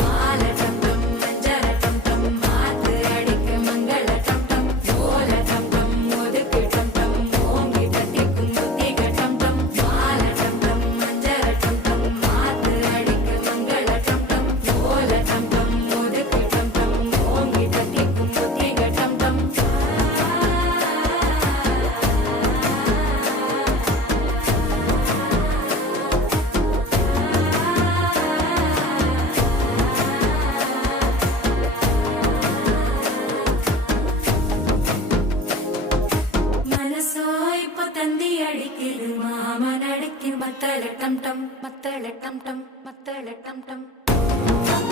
மாலை டம் டம் மஞ்சள டம் டம் மாத்து அடிக்க மங்கள டம் டம் ஓல டம் டம் ஒதுக்கு டம் டம் ஓங்கி தட்டிக்கும் புத்திக டம் டம் மாலை டம் டம் மஞ்சள டம் டம் மாத்து அடிக்க மங்கள டம் டம் ஓல டம் டம் ஒதுக்கு டம் டம் ஓங்கி தட்டிக்கும் புத்திக டம் டம் மனசோ இப்போ தந்தி அடிக்குது மாமன் அடிக்கு மத்தள டம் டம் மத்தள டம் டம் மத்தள டம் டம்